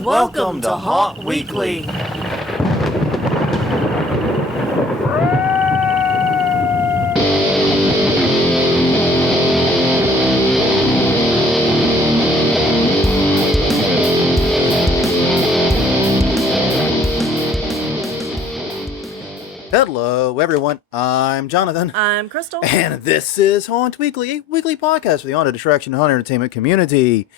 Welcome to Haunt Weekly. Hello, everyone. I'm Jonathan. I'm Crystal. And this is Haunt Weekly, a weekly podcast for the haunted attraction and haunted entertainment community.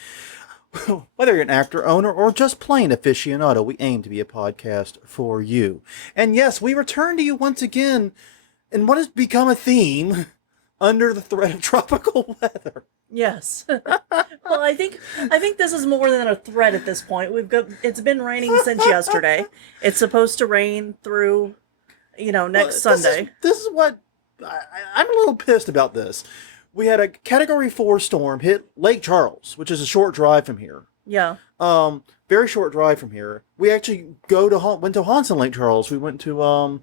Whether you're an actor, owner, or just plain aficionado, we aim to be a podcast for you. And yes, we return to you once again in what has become a theme under the threat of tropical weather. Yes. Well, I think this is more than a threat at this point. It's been raining since yesterday. It's supposed to rain through, next Sunday. This is what I'm a little pissed about this. We had a Category 4 storm hit Lake Charles, which is a short drive from here. Yeah. Very short drive from here. We actually went to haunts in Lake Charles. We went to I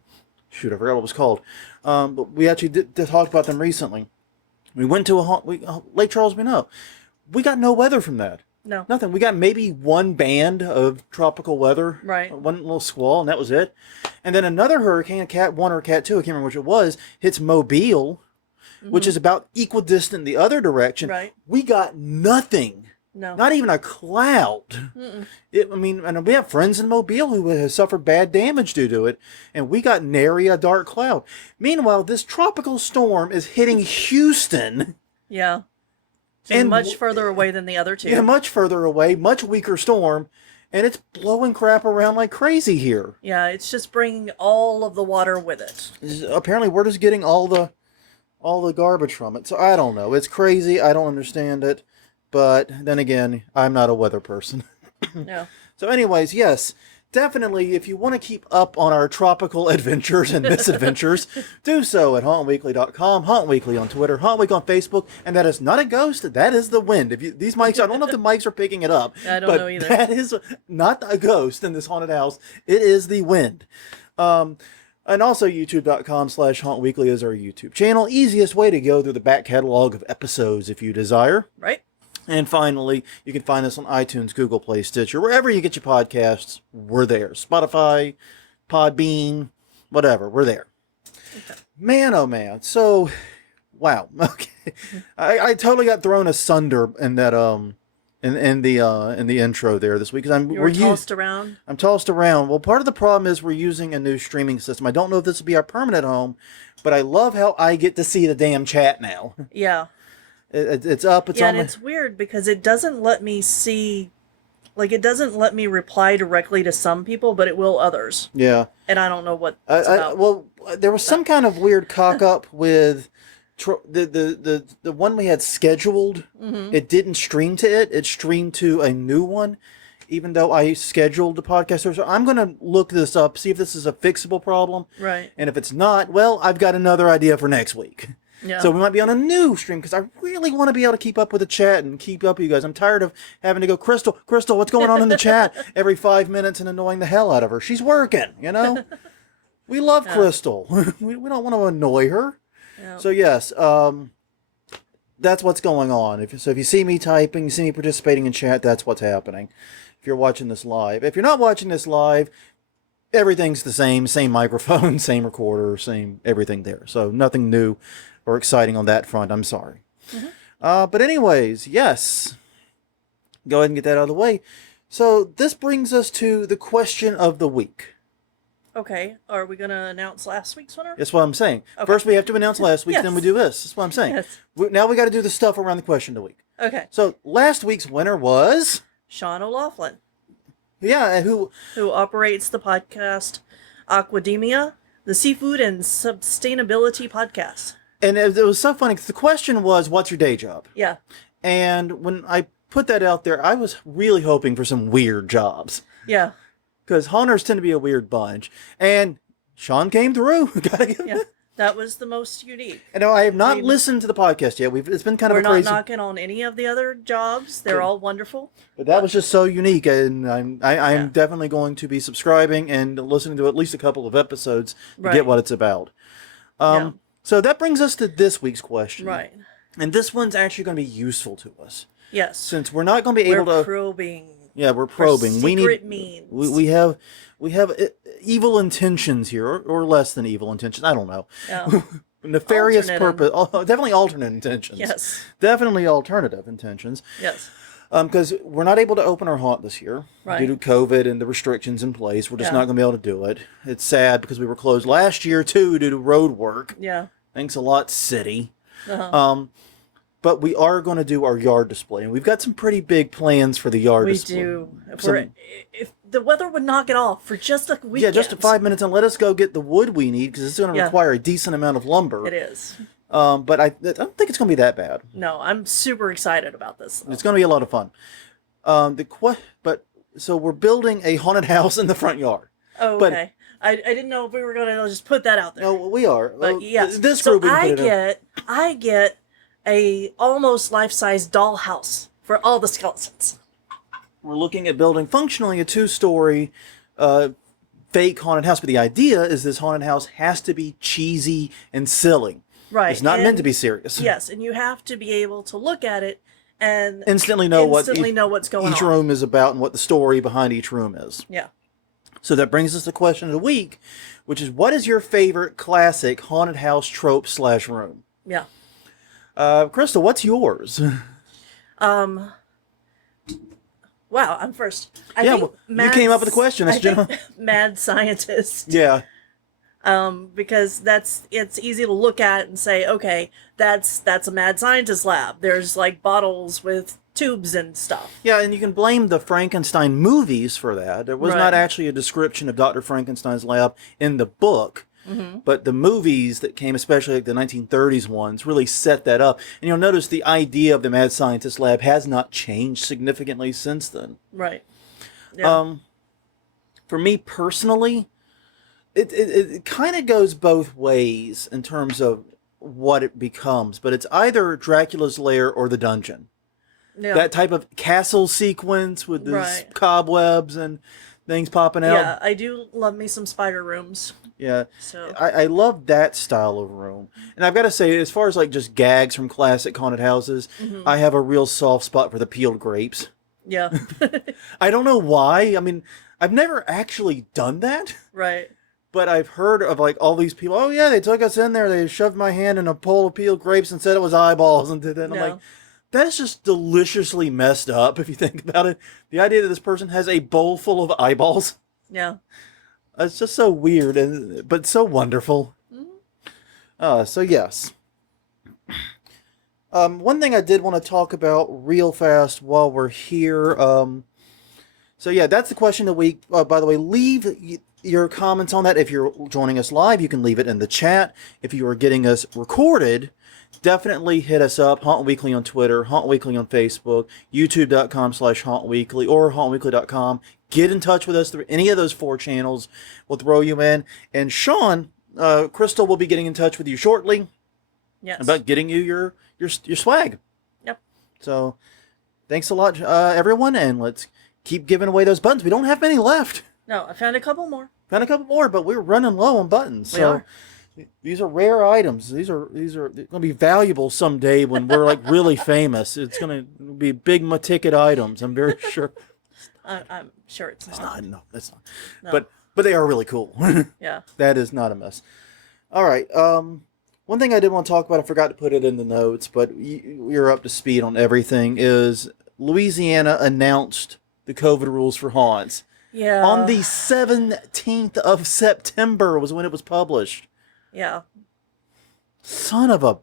forgot what it was called. But we actually did talk about them recently. We went to Lake Charles. We got no weather from that. No. Nothing. We got maybe one band of tropical weather. Right. One little squall, and that was it. And then another hurricane, a Cat 1 or Cat 2, I can't remember which it was, hits Mobile, which is about equidistant the other direction. Right. We got nothing. No. Not even a cloud. And we have friends in Mobile who have suffered bad damage due to it, and we got nary a dark cloud. Meanwhile, this tropical storm is hitting Houston. Yeah. And much further away than the other two. Yeah, much further away, much weaker storm, and it's blowing crap around like crazy here. Yeah, it's just bringing all of the water with it. Apparently, we're just getting all the garbage from it. So I don't know. It's crazy. I don't understand it. But then again, I'm not a weather person. No. So anyways, yes, definitely, if you want to keep up on our tropical adventures and misadventures, do so at hauntweekly.com, Haunt Weekly on Twitter, Haunt Week on Facebook, and that is not a ghost, that is the wind. These mics, I don't know if the mics are picking it up. I don't know either. That is not a ghost in this haunted house. It is the wind. And also youtube.com/hauntweekly is our YouTube channel. Easiest way to go through the back catalog of episodes if you desire. Right. And finally, you can find us on iTunes, Google Play, Stitcher, wherever you get your podcasts, we're there. Spotify, Podbean, whatever, we're there. Okay. Man, oh man. So, wow. Okay. I totally got thrown asunder in that in the intro there this week because we're tossed around. I'm tossed around. Well, part of the problem is we're using a new streaming system. I don't know if this will be our permanent home, but I love how I get to see the damn chat now. Yeah. It's up. It's on. And it's weird because it doesn't let me see, it doesn't let me reply directly to some people, but it will others. Yeah. And I don't know what it's about. Well, there was some kind of weird cock up with the one we had scheduled. Mm-hmm. It didn't stream to it. It streamed to a new one, even though I scheduled the podcast. So I'm going to look this up, see if this is a fixable problem. Right. And if it's not, well, I've got another idea for next week. Yeah. So we might be on a new stream because I really want to be able to keep up with the chat and keep up with you guys. I'm tired of having to go, Crystal, what's going on in the chat every 5 minutes and annoying the hell out of her. She's working, We love Crystal. we don't want to annoy her. Yep. So yes, that's what's going on. If you see me typing, you see me participating in chat, that's what's happening. If you're watching this live. If you're not watching this live, everything's the same microphone, same recorder, same everything there. So nothing new or exciting on that front. I'm sorry. Mm-hmm. But anyways, yes. Go ahead and get that out of the way. So this brings us to the question of the week. Okay. Are we going to announce last week's winner? That's what I'm saying. Okay. First we have to announce last week, then we do this. That's what I'm saying. Yes. Now we got to do the stuff around the question of the week. Okay. So last week's winner was Sean O'Laughlin. Yeah, who operates the podcast Aquademia, the Seafood and Sustainability Podcast. And it was so funny because the question was, what's your day job? Yeah. And when I put that out there, I was really hoping for some weird jobs. Yeah. Because haunters tend to be a weird bunch. And Sean came through. Yeah. That was the most unique. And I have not listened to the podcast yet. It's been kind of a crazy... We're not knocking on any of the other jobs. They're all wonderful. But that was just so unique, and I'm definitely going to be subscribing and listening to at least a couple of episodes to get what it's about. So that brings us to this week's question. Right. And this one's actually going to be useful to us. Yes. Since we're not going to be able to... We're probing Yeah, we're probing. Secret means. We have evil intentions here, or less than evil intentions. I don't know. Yeah. Nefarious Alternate purpose. Definitely alternate intentions. Yes. Definitely alternative intentions. Yes. Because we're not able to open our haunt this year Right. due to COVID and the restrictions in place. We're just Yeah. not going to be able to do it. It's sad because we were closed last year too due to road work. Yeah. Thanks a lot, city. Uh-huh. But we are going to do our yard display, and we've got some pretty big plans for the yard We display. do. If the weather would knock it off for just a weekend. Yeah, just 5 minutes, and let us go get the wood we need because it's going to require a decent amount of lumber. It is. But I don't think it's going to be that bad. No, I'm super excited about this. It's going to be a lot of fun. So we're building a haunted house in the front yard. Oh, okay. I didn't know if we were going to just put that out there. No, we are. But yes, this so group. I get a almost life-size dollhouse for all the skeletons. We're looking at building functionally a 2-story fake haunted house, but the idea is this haunted house has to be cheesy and silly. Right. It's not meant to be serious. Yes, and you have to be able to look at it and instantly know what's going on. Each room is about and what the story behind each room is. Yeah. So that brings us to the question of the week, which is, what is your favorite classic haunted house trope / room? Yeah. Crystal, what's yours? Wow, I'm first. You came up with the question. Mad scientist. Yeah. Because it's easy to look at and say, okay, that's a mad scientist lab. There's like bottles with tubes and stuff. Yeah, and you can blame the Frankenstein movies for that. There was not actually a description of Dr. Frankenstein's lab in the book, but the movies that came, especially like the 1930s ones, really set that up. And you'll notice the idea of the mad scientist lab has not changed significantly since then. Right. Yeah. For me personally, it kind of goes both ways in terms of what it becomes, but it's either Dracula's lair or the dungeon. Yeah. That type of castle sequence with the cobwebs and things popping out. Yeah, I do love me some spider rooms. Yeah, so I love that style of room. And I've got to say, as far as like just gags from classic haunted houses, I have a real soft spot for the peeled grapes. Yeah. I don't know why. I mean, I've never actually done that. Right. But I've heard of like all these people, oh yeah, they took us in there, they shoved my hand in a bowl of peeled grapes and said it was eyeballs and did that. And I'm like, that's just deliciously messed up if you think about it. The idea that this person has a bowl full of eyeballs. Yeah. It's just so weird, but so wonderful. So yes. One thing I did want to talk about real fast while we're here. So yeah, that's the question of the week. By the way, leave your comments on that. If you're joining us live, you can leave it in the chat. If you are getting us recorded, definitely hit us up. Haunt Weekly on Twitter, Haunt Weekly on Facebook, youtube.com/hauntweekly or hauntweekly.com. Get in touch with us through any of those 4 channels. We'll throw you in. And Sean, Crystal will be getting in touch with you shortly. Yes. About getting you your swag. Yep. So thanks a lot, everyone, and let's keep giving away those buttons. We don't have many left. No, I found a couple more. But we're running low on buttons. So these are rare items. These are going to be valuable someday when we're like really famous. It's going to be big ticket items. I'm very sure. I'm sure it's not. No, it's not. No. But they are really cool. Yeah. That is not a mess. All right. One thing I did want to talk about, I forgot to put it in the notes, but you're up to speed on everything, is Louisiana announced the COVID rules for haunts. Yeah. On the 17th of September was when it was published. Yeah. Son of a...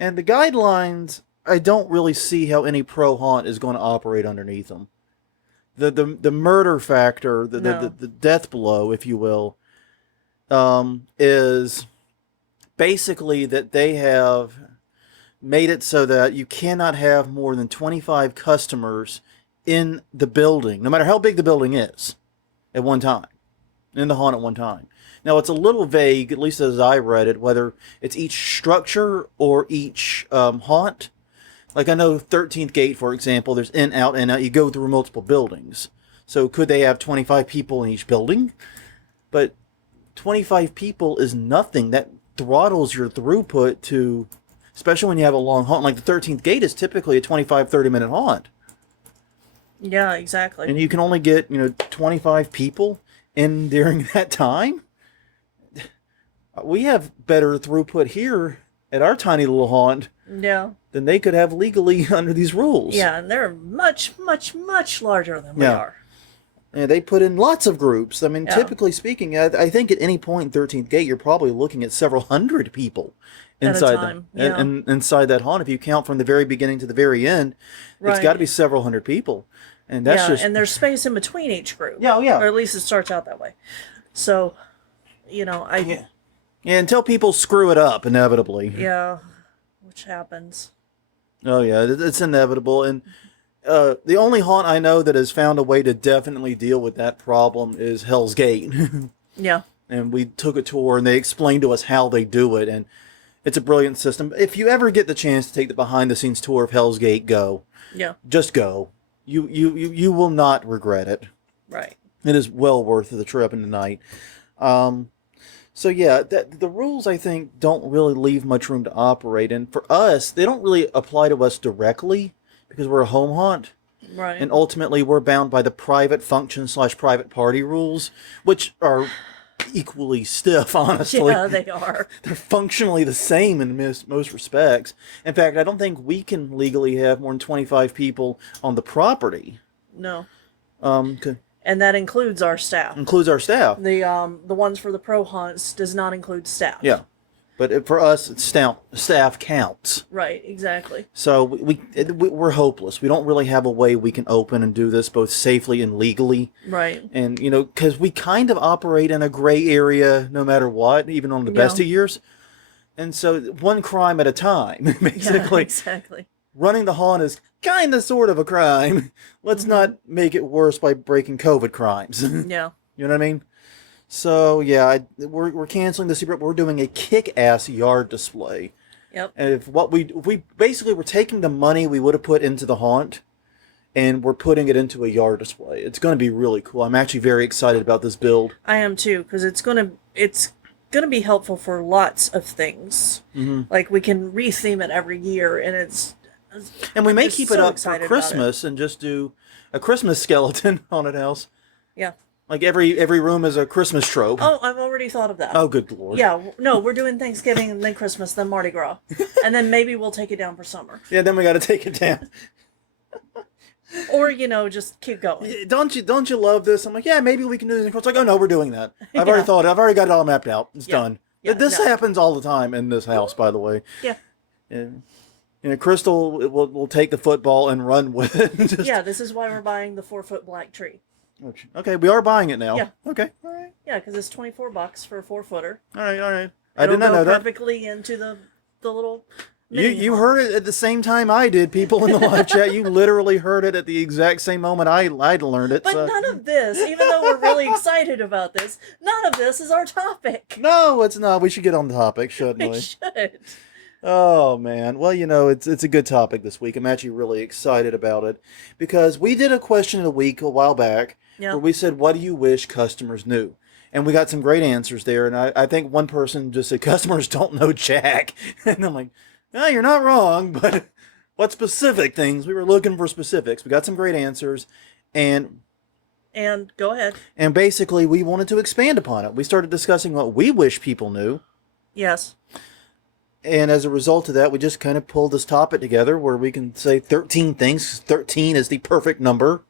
And the guidelines, I don't really see how any pro-haunt is going to operate underneath them. The murder factor, the death blow, if you will, is basically that they have made it so that you cannot have more than 25 customers in the building, no matter how big the building is, at one time, in the haunt at one time. Now, it's a little vague, at least as I read it, whether it's each structure or each haunt. Like I know 13th Gate, for example, there's in, out, in, out. You go through multiple buildings. So could they have 25 people in each building? But 25 people is nothing. That throttles your throughput to, especially when you have a long haunt. Like the 13th Gate is typically a 25, 30-minute haunt. Yeah, exactly. And you can only get, 25 people in during that time. We have better throughput here at our tiny little haunt Yeah. than they could have legally under these rules. Yeah, and they're much, much, much larger than we Yeah. are. And they put in lots of groups. I mean, Yeah. typically speaking, I think at any point in 13th Gate, you're probably looking at several hundred people inside At a time. Yeah. inside that haunt. If you count from the very beginning to the very end, it's got to be several hundred people. And that's just... and there's space in between each group. Yeah, yeah. Or at least it starts out that way. So, Yeah, until people screw it up, inevitably. Yeah, which happens. Oh, yeah, it's inevitable. And the only haunt I know that has found a way to definitely deal with that problem is Hell's Gate. Yeah. And we took a tour, and they explained to us how they do it, and it's a brilliant system. If you ever get the chance to take the behind-the-scenes tour of Hell's Gate, go. Yeah. Just go. You will not regret it. Right. It is well worth the trip and the night. So yeah, the rules, I think, don't really leave much room to operate. And for us, they don't really apply to us directly because we're a home haunt. Right. And ultimately, we're bound by the private function/private party rules, which are equally stiff, honestly. Yeah, they are. They're functionally the same in most respects. In fact, I don't think we can legally have more than 25 people on the property. No. Okay. And that includes our staff. Includes our staff. The ones for the pro hunts does not include staff. Yeah. But for us, it's staff counts. Right, exactly. So we're hopeless. We don't really have a way we can open and do this both safely and legally. Right. And, because we kind of operate in a gray area no matter what, even on the best of years. And so one crime at a time, basically. Yeah, exactly. Running the haunt is kind of sort of a crime. Let's not make it worse by breaking COVID crimes. Yeah. You know what I mean? So, yeah, we're canceling the secret. We're doing a kick-ass yard display. Yep. And if we basically, we're taking the money we would have put into the haunt, and we're putting it into a yard display. It's going to be really cool. I'm actually very excited about this build. I am too, because it's gonna be helpful for lots of things. Mm-hmm. Like we can retheme it every year, and and we may keep it up for excited Christmas and just do a Christmas skeleton haunted house. Yeah. Like every room is a Christmas trope. Oh, I've already thought of that. Oh, good Lord. Yeah, no, we're doing Thanksgiving and then Christmas, then Mardi Gras. And then maybe we'll take it down for summer. Yeah, then we got to take it down. Or, just keep going. Don't you love this? I'm like, yeah, maybe we can do this. It's like, oh no, we're doing that. I've already thought it. I've already got it all mapped out. It's done. Yeah, this happens all the time in this house, by the way. Yeah. And Crystal will take the football and run with it. Yeah, this is why we're buying the 4-foot black tree. Okay, we are buying it now. Yeah. Okay. All right. Yeah, because it's $24 for a 4-footer. All right. I did not know that. Perfectly into the little. You heard it at the same time I did. People in the live chat, you literally heard it at the exact same moment I learned it. But none of this, even though we're really excited about this, none of this is our topic. No, it's not. We should get on the topic, shouldn't we? We should. Oh, man. Well, it's a good topic this week. I'm actually really excited about it because we did a question of the week a while back where we said, what do you wish customers knew? And we got some great answers there. And I think one person just said, customers don't know jack. And I'm like, no, you're not wrong, but what specific things? We were looking for specifics. We got some great answers. And go ahead. And basically, we wanted to expand upon it. We started discussing what we wish people knew. Yes. And as a result of that, we just kind of pulled this topic together where we can say 13 things. 13 is the perfect number.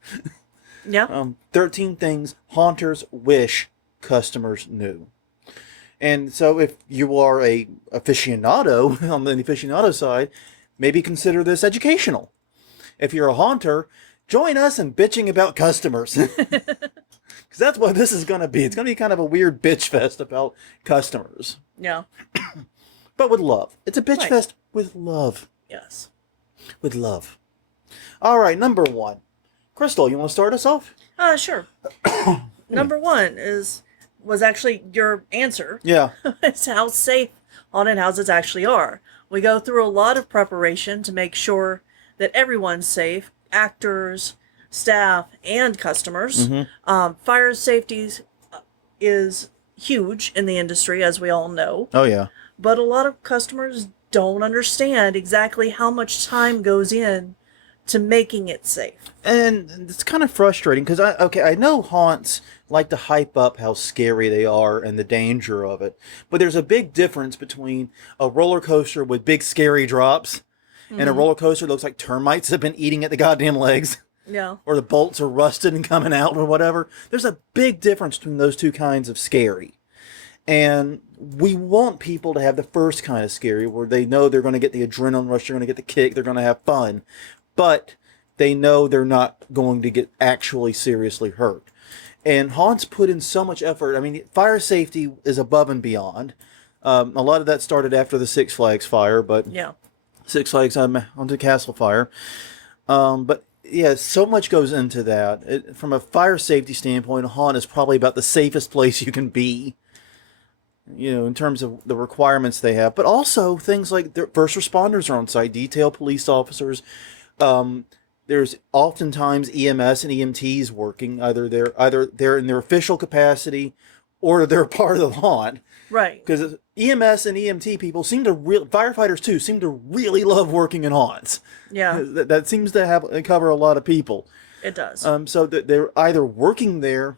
Yeah. 13 things haunters wish customers knew. And so if you are a aficionado, on the aficionado side, maybe consider this educational. If you're a haunter, join us in bitching about customers. Because that's what this is going to be. It's going to be kind of a weird bitch fest about customers. Yeah. But with love. It's a bitch fest with love. Yes. With love. All right, number 1. Crystal, you want to start us off? Sure. Number 1 was actually your answer. Yeah. It's how safe haunted houses actually are. We go through a lot of preparation to make sure that everyone's safe, actors, staff, and customers. Mm-hmm. Fire safety is huge in the industry, as we all know. Oh, yeah. But a lot of customers don't understand exactly how much time goes in to making it safe. And it's kind of frustrating because I know haunts like to hype up how scary they are and the danger of it, but there's a big difference between a roller coaster with big scary drops and a roller coaster that looks like termites have been eating at the goddamn legs. Yeah. Or the bolts are rusted and coming out or whatever. There's a big difference between those two kinds of scary. And we want people to have the first kind of scary where they know they're going to get the adrenaline rush, they're going to get the kick, they're going to have fun. But they know they're not going to get actually seriously hurt. And haunts put in so much effort. I mean, fire safety is above and beyond. A lot of that started after the Six Flags fire, but yeah. Six Flags onto Castle fire. But yeah, so much goes into that. From a fire safety standpoint, a haunt is probably about the safest place you can be. In terms of the requirements they have, but also things like their first responders are on site, detail police officers. There's oftentimes EMS and EMTs working. Either they're in their official capacity, or they're part of the haunt. Right. Because EMS and EMT people firefighters too seem to really love working in haunts. Yeah. That seems to cover a lot of people. It does. So that they're either working there,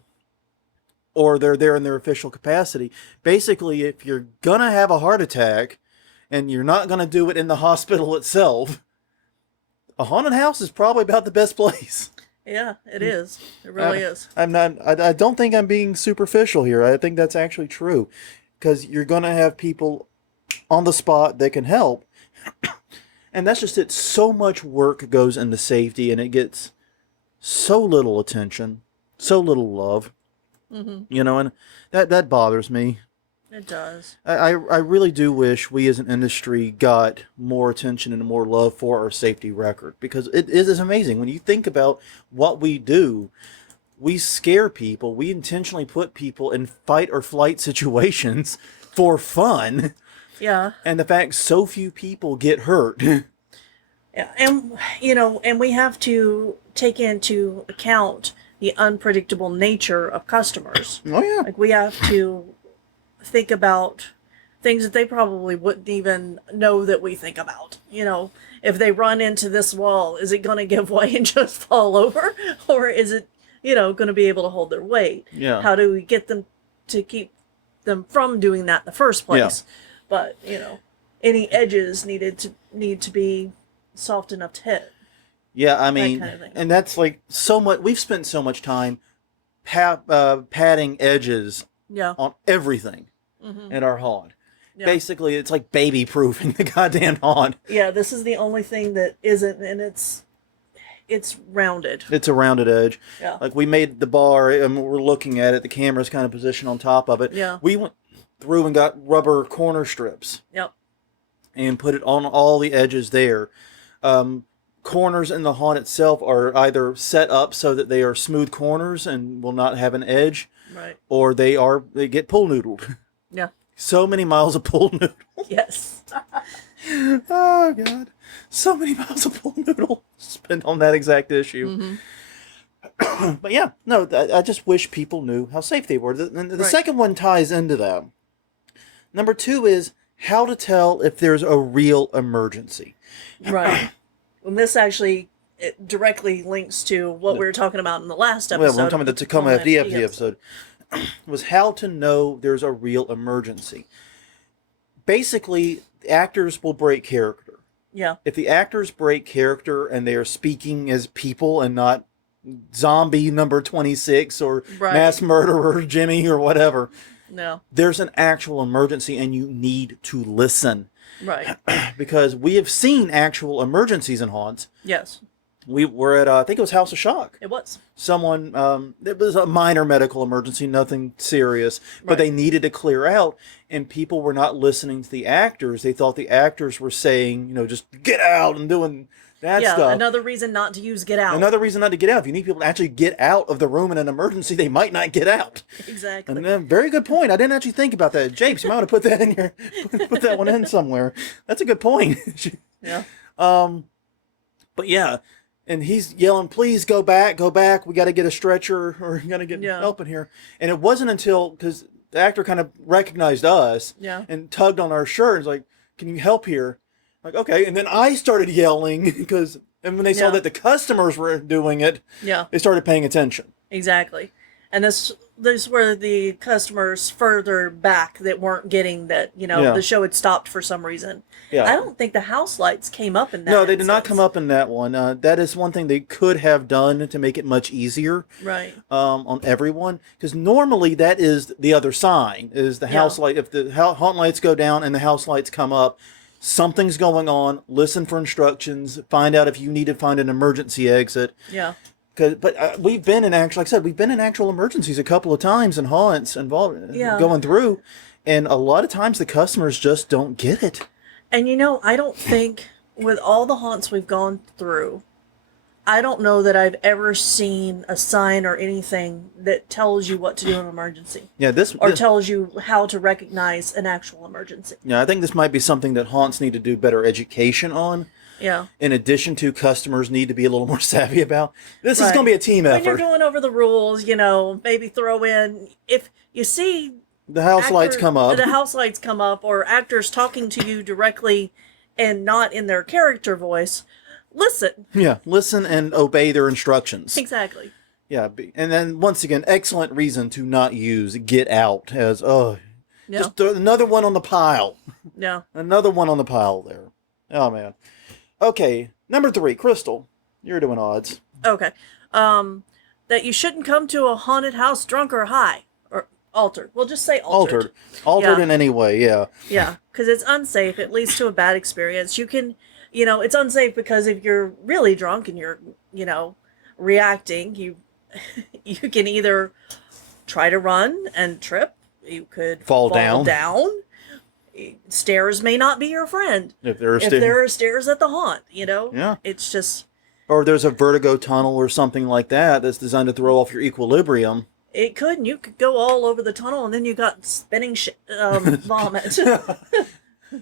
or they're there in their official capacity. Basically, if you're gonna have a heart attack, and you're not gonna do it in the hospital itself, a haunted house is probably about the best place. Yeah, it is. It really is. I don't think I'm being superficial here. I think that's actually true. Because you're going to have people on the spot that can help. And that's just it. So much work goes into safety, and it gets so little attention, so little love. And that bothers me. It does. I really do wish we as an industry got more attention and more love for our safety record, because it is amazing. When you think about what we do, we scare people. We intentionally put people in fight or flight situations for fun. Yeah. And the fact so few people get hurt. Yeah. And we have to take into account the unpredictable nature of customers. Oh, yeah. Like, we have to think about things that they probably wouldn't even know that we think about. If they run into this wall, is it going to give way and just fall over? Or is it, going to be able to hold their weight? Yeah. How do we get them to keep them from doing that in the first place? Yeah. But, any edges need to be soft enough to hit. Yeah, I mean, kind of thing. And that's like so much. We've spent so much time padding edges on everything in our haunt. Yeah. Basically, it's like baby proofing the goddamn haunt. Yeah, this is the only thing that isn't, and it's rounded. It's a rounded edge. Yeah. Like, we made the bar, and we're looking at it. The camera's kind of positioned on top of it. Yeah. We went through and got rubber corner strips. Yep. And put it on all the edges there. Corners in the haunt itself are either set up so that they are smooth corners and will not have an edge, right? Or they get pull noodled. Yeah. So many miles of pull noodle. Yes. Oh God, so many miles of pull noodle spent on that exact issue. But yeah, no, I just wish people knew how safe they were. The second one ties into that. Number 2 is how to tell if there's a real emergency. Right. And this actually directly links to what we were talking about in the last episode. Well, we're talking about the Tacoma FD episode. Was how to know there's a real emergency. Basically, actors will break character. Yeah. If the actors break character and they are speaking as people and not zombie number 26 or mass murderer Jimmy or whatever, no, there's an actual emergency and you need to listen. Right. Because we have seen actual emergencies in haunts. Yes. We were at, I think it was House of Shock. It was. Someone, it was a minor medical emergency, nothing serious, but they needed to clear out, and people were not listening to the actors. They thought the actors were saying, just get out and doing that stuff. Yeah, another reason not to use get out. Another reason not to get out. If you need people to actually get out of the room in an emergency, they might not get out. Exactly. And very good point. I didn't actually think about that. Japes, you might want to put that in put that one in somewhere. That's a good point. Yeah. But yeah. And he's yelling, please go back. We got to get a stretcher or we got to get help in here. And it wasn't until, because the actor kind of recognized us and tugged on our shirt and was like, can you help here? Like, okay. And then I started yelling because And when they saw that the customers were doing it, they started paying attention. Exactly. And this were the customers further back that weren't getting that, the show had stopped for some reason. Yeah. I don't think the house lights came up in that. No, they did not come up in that one. That is one thing they could have done to make it much easier. Right. On everyone. Because normally that is the other sign, is the house light. If the haunt lights go down and the house lights come up, something's going on. Listen for instructions. Find out if you need to find an emergency exit. Yeah. But we've been in actual, like I said, we've been in actual emergencies a couple of times in haunts involved going through, and a lot of times the customers just don't get it. And I don't think with all the haunts we've gone through, I don't know that I've ever seen a sign or anything that tells you what to do in an emergency. Yeah, or tells you how to recognize an actual emergency. Yeah, I think this might be something that haunts need to do better education on. Yeah. In addition to customers need to be a little more savvy about. This is going to be a team effort. When you're going over the rules, maybe throw in, if you see the house lights come up. The house lights come up, or actors talking to you directly and not in their character voice, listen. Yeah, listen and obey their instructions. Exactly. Yeah, and then once again, excellent reason to not use get out as, just another one on the pile. Yeah. Another one on the pile there. Oh, man. Okay, number 3, Crystal. You're doing odds. Okay. That you shouldn't come to a haunted house drunk or high. Or altered. We'll just say altered. Altered in any way, yeah. Yeah, because it's unsafe. It leads to a bad experience. You can, it's unsafe because if you're really drunk and you're, reacting, you can either try to run and trip. You could fall down. Stairs may not be your friend. If there are stairs at the haunt, Yeah. It's just... Or there's a vertigo tunnel or something like that that's designed to throw off your equilibrium. It could, and you could go all over the tunnel, and then you got spinning vomit.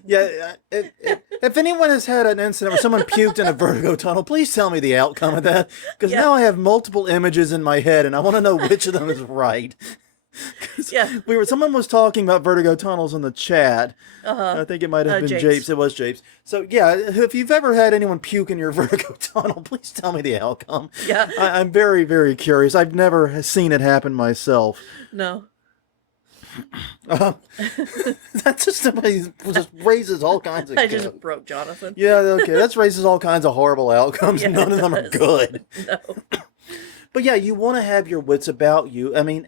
Yeah, if anyone has had an incident where someone puked in a vertigo tunnel, please tell me the outcome of that. Because now I have multiple images in my head, and I want to know which of them is right. Someone was talking about vertigo tunnels in the chat. I think it might have been Japes. It was Japes. So if you've ever had anyone puke in your vertigo tunnel, please tell me the outcome. Yeah, I'm very, very curious. I've never seen it happen myself. No. That just raises all kinds of... I just broke Jonathan. Yeah, okay. That raises all kinds of horrible outcomes. None of them are good. No. But you want to have your wits about you. I mean,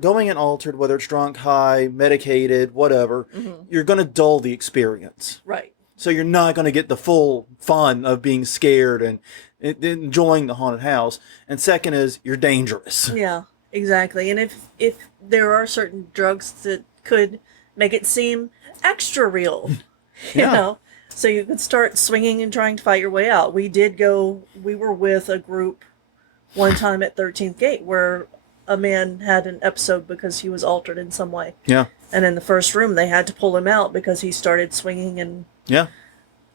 going in altered, whether it's drunk, high, medicated, whatever, you're going to dull the experience. Right. So you're not going to get the full fun of being scared and enjoying the haunted house. And second is, you're dangerous. Yeah, exactly. And if there are certain drugs that could make it seem extra real, so you could start swinging and trying to fight your way out. We were with a group one time at 13th Gate where a man had an episode because he was altered in some way. Yeah. And in the first room, they had to pull him out because he started swinging and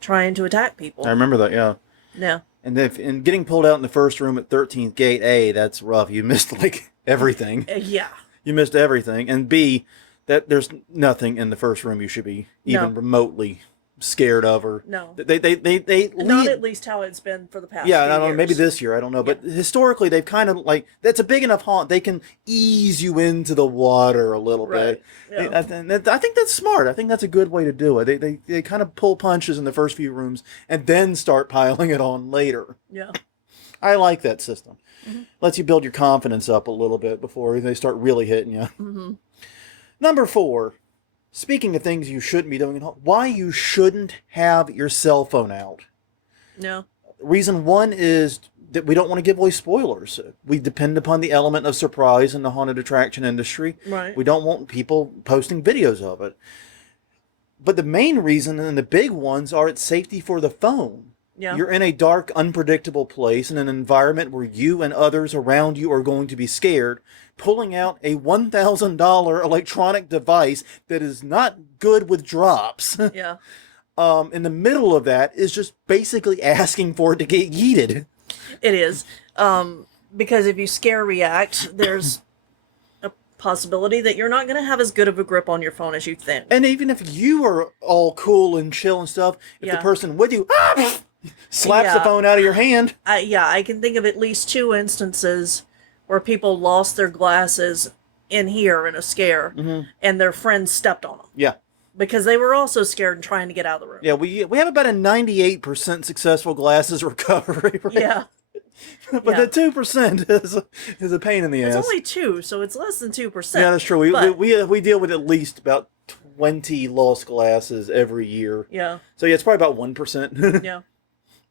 trying to attack people. I remember that, yeah. Yeah. And getting pulled out in the first room at 13th Gate, A, that's rough. You missed, everything. Yeah. You missed everything. And B, that there's nothing in the first room you should be even remotely scared of, or no, they not at least how it's been for the past I few don't know, maybe this year, I don't know, but historically they've kind of that's a big enough haunt, they can ease you into the water a little bit. I think that's smart. I think that's a good way to do it. They kind of pull punches in the first few rooms and then start piling it on later. Yeah, I like that system. Lets you build your confidence up a little bit before they start really hitting you. Number 4. Speaking of things you shouldn't be doing, why you shouldn't have your cell phone out. No. Reason 1 is that we don't want to give away spoilers. We depend upon the element of surprise in the haunted attraction industry. Right. We don't want people posting videos of it. But the main reason and the big ones are it's safety for the phone. Yeah. You're in a dark, unpredictable place in an environment where you and others around you are going to be scared. Pulling out a $1,000 electronic device that is not good with drops yeah. In the middle of that is just basically asking for it to get yeeted. It is. Because if you scare react, there's a possibility that you're not going to have as good of a grip on your phone as you think. And even if you are all cool and chill and stuff, if the person with you Slaps the phone out of your hand. I can think of at least 2 instances where people lost their glasses in here in a scare, and their friends stepped on them. Yeah. Because they were also scared and trying to get out of the room. Yeah, we have about a 98% successful glasses recovery rate. Yeah. But the 2% is a pain in the ass. It's only 2, so it's less than 2%. Yeah, that's true. We deal with at least about 20 lost glasses every year. Yeah. So yeah, it's probably about 1%. Yeah.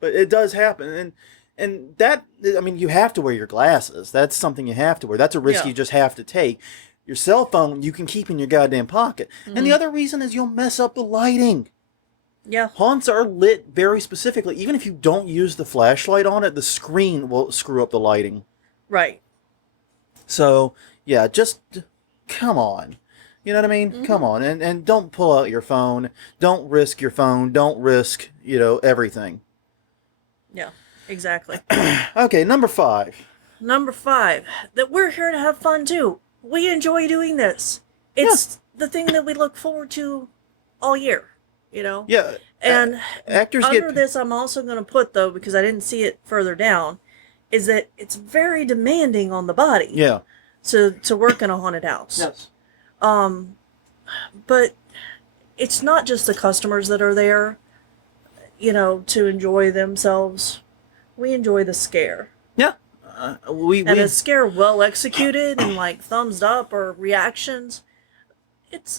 But it does happen, and that, I mean, you have to wear your glasses. That's something you have to wear. That's a risk you just have to take. Your cell phone you can keep in your goddamn pocket. And the other reason is you'll mess up the lighting. Yeah. Haunts are lit very specifically. Even if you don't use the flashlight on it, the screen will screw up the lighting. Right. So, yeah, just come on. You know what I mean? Come on. And don't pull out your phone. Don't risk your phone. Don't risk, everything. Yeah, exactly. Okay, number 5. Number 5, that we're here to have fun too. We enjoy doing this. It's the thing that we look forward to all year, Yeah. And actors under this, I'm also going to put, though, because I didn't see it further down, is that it's very demanding on the body. Yeah. To work in a haunted house. Yes. But it's not just the customers that are there, to enjoy themselves. We enjoy the scare. Yeah. And a scare well executed and like thumbs up or reactions,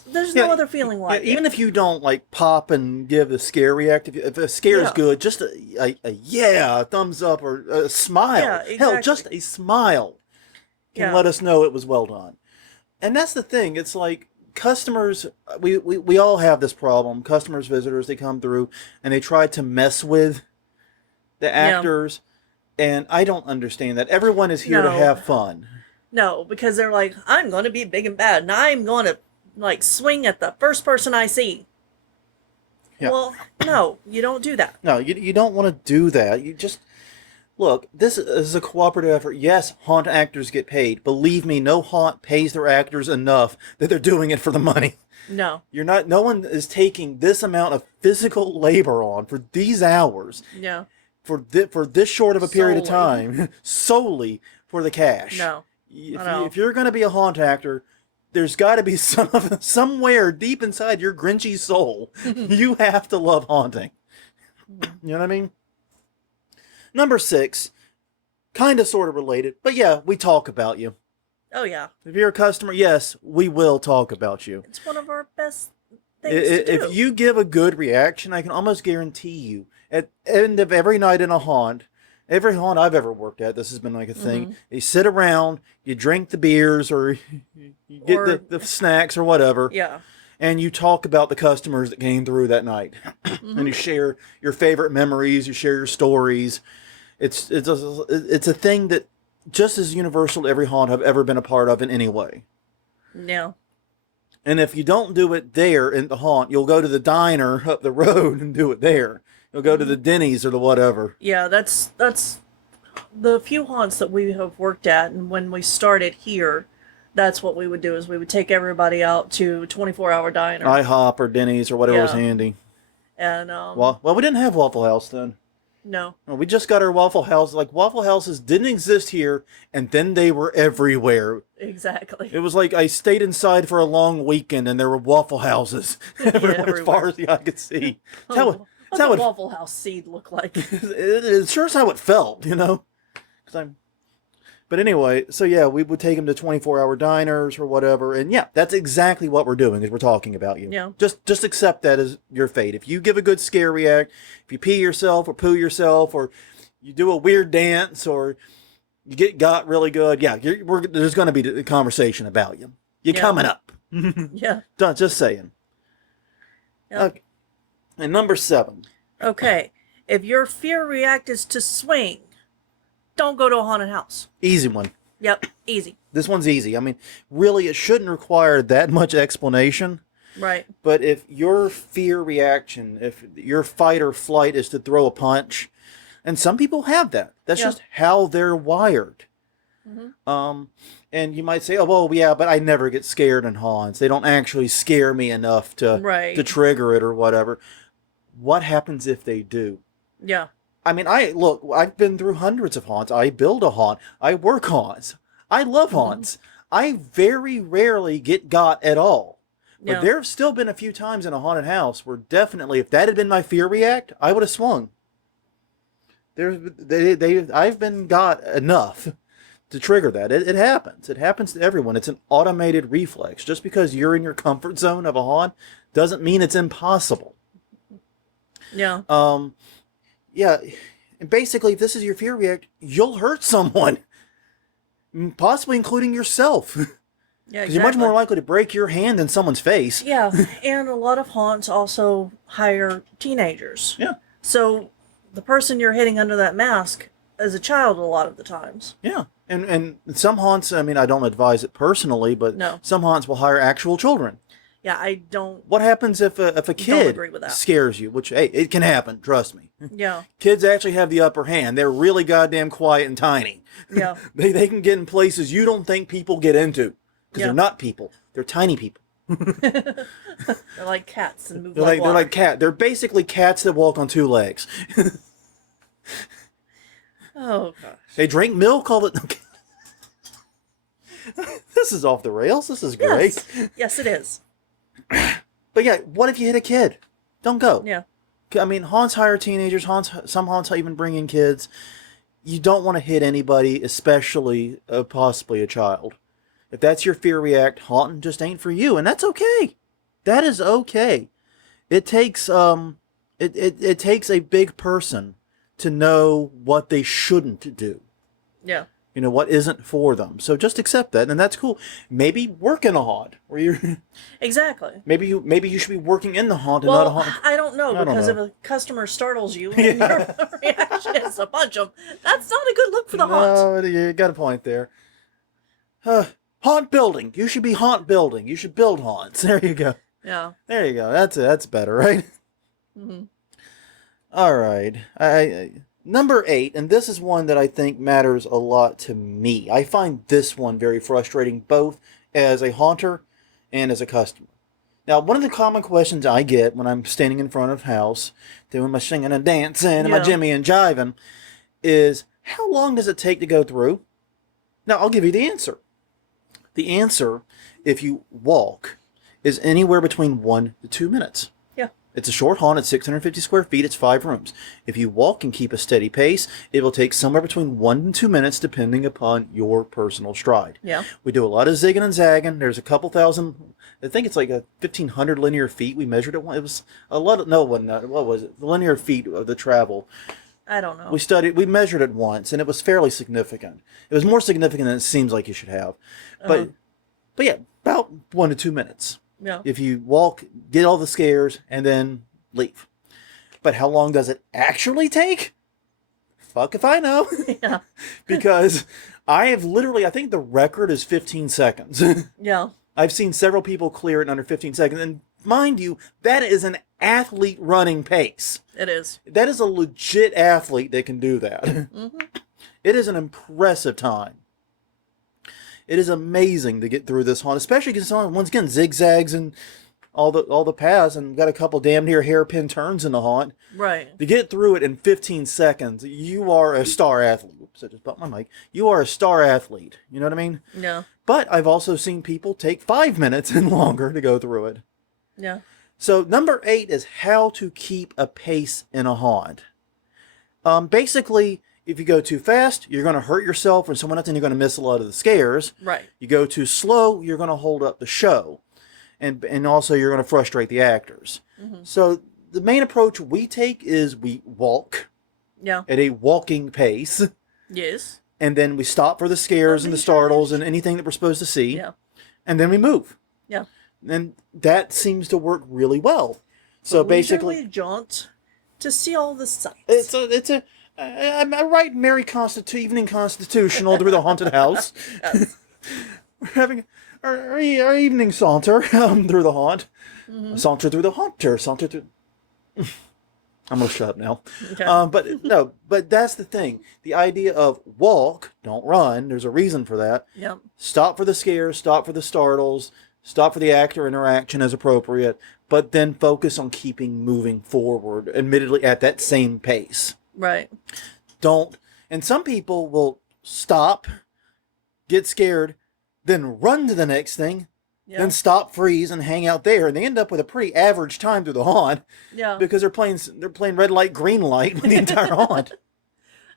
there's no other feeling like it. Even if you don't like pop and give the scare react, if a scare is good, just a thumbs up or a smile. Yeah, exactly. Hell, just a smile can let us know it was well done. And that's the thing. It's like customers, we all have this problem. Customers, visitors, they come through and they try to mess with the actors. And I don't understand that. Everyone is here to have fun. No, because they're like, I'm going to be big and bad, and I'm going to like swing at the first person I see. Yeah. Well, no, you don't do that. No, you don't want to do that. You just look. This is a cooperative effort. Yes, haunt actors get paid. Believe me, no haunt pays their actors enough that they're doing it for the money. No, you're not. No one is taking this amount of physical labor on for these hours. Yeah. For this short of a period of time, solely for the cash. No. If you're going to be a haunt actor, there's got to be somewhere deep inside your grinchy soul, you have to love haunting. You know what I mean? Number 6, kind of sort of related, but yeah, we talk about you. Oh, yeah. If you're a customer, yes, we will talk about you. It's one of our best things to do. If you give a good reaction, I can almost guarantee you, at the end of every night in a haunt, every haunt I've ever worked at, this has been like a thing. You sit around, you drink the beers, or you get the snacks or whatever. Yeah. And you talk about the customers that came through that night. And you share your favorite memories, you share your stories. It's a thing that just as universal to every haunt I've ever been a part of in any way. Yeah. And if you don't do it there in the haunt, you'll go to the diner up the road and do it there. You'll go to the Denny's or the whatever. Yeah, that's the few haunts that we have worked at, and when we started here, that's what we would do, is we would take everybody out to 24-hour diner. IHOP or Denny's or whatever was handy. And well, we didn't have Waffle House then. No. We just got our Waffle House. Like, Waffle Houses didn't exist here, and then they were everywhere. Exactly. It was like I stayed inside for a long weekend, and there were Waffle Houses everywhere, as far as the eye could see. What's a Waffle House seed look like? It sure is how it felt, But anyway, so yeah, we would take them to 24-hour diners or whatever, and yeah, that's exactly what we're doing, is we're talking about you. Yeah. Just accept that as your fate. If you give a good scare react, if you pee yourself or poo yourself, or you do a weird dance, or you got really good, yeah, there's going to be a conversation about you. You're coming up. Yeah. Just saying. Yep. Okay. And number 7. Okay. If your fear react is to swing, don't go to a haunted house. Easy one. Yep, easy. This one's easy. I mean, really, it shouldn't require that much explanation. Right. But if your fear reaction, if your fight or flight is to throw a punch, and some people have that. That's just how they're wired. And you might say, oh, well, yeah, but I never get scared in haunts. They don't actually scare me enough to trigger it or whatever. What happens if they do? Yeah. I mean, I've been through hundreds of haunts. I build a haunt. I work haunts. I love haunts. I very rarely get got at all. But Yeah. there have still been a few times in a haunted house where definitely, if that had been my fear react, I would have swung. I've been got enough to trigger that. It happens. It happens to everyone. It's an automated reflex. Just because you're in your comfort zone of a haunt doesn't mean it's impossible. Yeah. Yeah. And basically, if this is your fear react, you'll hurt someone. Possibly including yourself. Yeah, Because you're much more likely to break your hand than someone's face. Yeah, and a lot of haunts also hire teenagers. Yeah. So the person you're hitting under that mask is a child a lot of the times. Yeah. And some haunts, I mean, I don't advise it personally, but No. some haunts will hire actual children. Yeah, I don't. What happens if a kid agree with that. scares you? Which, hey, it can happen, trust me. Yeah. Kids actually have the upper hand. They're really goddamn quiet and tiny. Yeah. They can get in places you don't think people get into. Because they're not people. They're tiny people. They're like cats and move They're like water. like cat. They're basically cats that walk on two legs. Oh, gosh. They drink milk all the... This is off the rails. This is great. Yes, it is. But yeah, what if you hit a kid? Don't go. Yeah. I mean, haunts hire teenagers. Some haunts even bring in kids. You don't want to hit anybody, especially possibly a child. If that's your fear react, haunting just ain't for you, and that's okay. That is okay. It takes it takes a big person to know what they shouldn't do. Yeah. You know, what isn't for them. So just accept that, and that's cool. Maybe work in a haunt where you're Exactly. maybe you should be working in the haunt and Well, not a haunt. I don't know, because if a customer startles you and your reaction is to punch them, that's not a good look for the haunt. No, you got a point there. Haunt building. You should be haunt building. You should build haunts. There you go. Yeah. There you go. That's better, right? Mm-hmm. All right. Number 8, and this is one that I think matters a lot to me. I find this one very frustrating, both as a haunter and as a customer. Now, one of the common questions I get when I'm standing in front of a house, doing my singing and dancing and my Jimmy and jiving, is how long does it take to go through? Now, I'll give you the answer. The answer, if you walk, is anywhere between 1 to 2 minutes. Yeah. It's a short haunt. It's 650 square feet. It's 5 rooms. If you walk and keep a steady pace, it will take somewhere between 1 and 2 minutes, depending upon your personal stride. Yeah. We do a lot of zigging and zagging. There's a couple thousand, I think it's like 1,500 linear feet. We measured it. It was a lot of, no, what was it? The linear feet of the travel. I don't know. We measured it once, and it was fairly significant. It was more significant than it seems like you should have. But yeah, about 1 to 2 minutes. Yeah. If you walk, get all the scares, and then leave. But how long does it actually take? Fuck if I know. Yeah. Because I have literally, I think the record is 15 seconds. Yeah. I've seen several people clear it in under 15 seconds. And mind you, that is an athlete running pace. It is. That is a legit athlete that can do that. Mm-hmm. It is an impressive time. It is amazing to get through this haunt, especially because once again zigzags and all the paths, and got a couple damn near hairpin turns in the haunt. Right. To get through it in 15 seconds, you are a star athlete. Oops, I just bumped my mic. You are a star athlete. You know what I mean? Yeah. But I've also seen people take 5 minutes and longer to go through it. Yeah. So number 8 is how to keep a pace in a haunt. Basically, if you go too fast, you're going to hurt yourself and someone else, and you're going to miss a lot of the scares. Right. You go too slow, you're going to hold up the show. And also you're going to frustrate the actors. Mm-hmm. So the main approach we take is we walk Yeah. at a walking pace. Yes. And then we stop for the scares and the startles and anything that we're supposed to see. Yeah. And then we move. Yeah. And that seems to work really well. So basically, leisurely jaunt to see all the sights. I'm a right merry evening constitutional through the haunted house. Yes. We're having our evening saunter through the haunt. Mm-hmm. Saunter through the haunter. Saunter through... I'm going to shut up now. Okay. But that's the thing. The idea of walk, don't run. There's a reason for that. Yep. Stop for the scares, stop for the startles, stop for the actor interaction as appropriate, but then focus on keeping moving forward, admittedly at that same pace. Right. Don't. And some people will stop, get scared, then run to the next thing, Yeah. then stop, freeze, and hang out there, and they end up with a pretty average time through the haunt. Yeah. Because they're playing red light, green light with the entire haunt.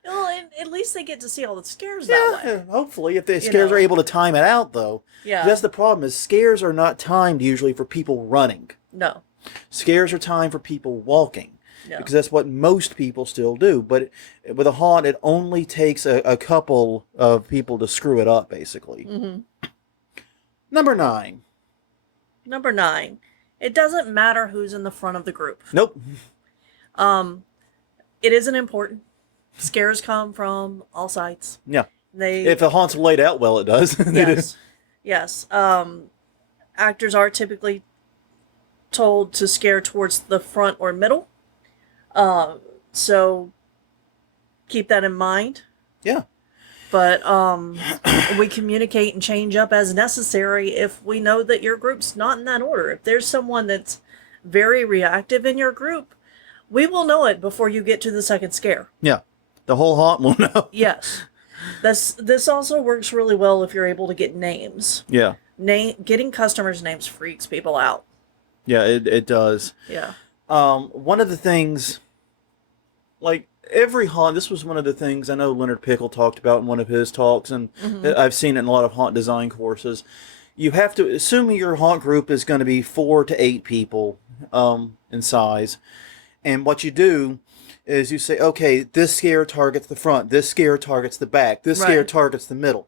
Well, and at least they get to see all the scares that way. Hopefully, if the scares are able to time it out, though. Yeah. That's the problem. Is scares are not timed usually for people running. No. Scares are timed for people walking. Yeah. Because that's what most people still do. But with a haunt, it only takes a couple of people to screw it up, basically. Mm-hmm. Number 9. Number 9. It doesn't matter who's in the front of the group. Nope. It isn't important. Scares come from all sides. Yeah. They If the haunt's laid out well, it does. Yes. Yes. Actors are typically told to scare towards the front or middle. So keep that in mind. Yeah. But we communicate and change up as necessary if we know that your group's not in that order. If there's someone that's very reactive in your group, we will know it before you get to the second scare. Yeah. The whole haunt will know. Yes. This also works really well if you're able to get names. Yeah. Getting customers' names freaks people out. Yeah, it does. Yeah. One of the things, like every haunt, this was one of the things I know Leonard Pickle talked about in one of his talks, and I've seen it in a lot of haunt design courses. You have to assume your haunt group is going to be 4 to 8 people in size. And what you do is you say, okay, this scare targets the front, this scare targets the back, this scare targets the middle.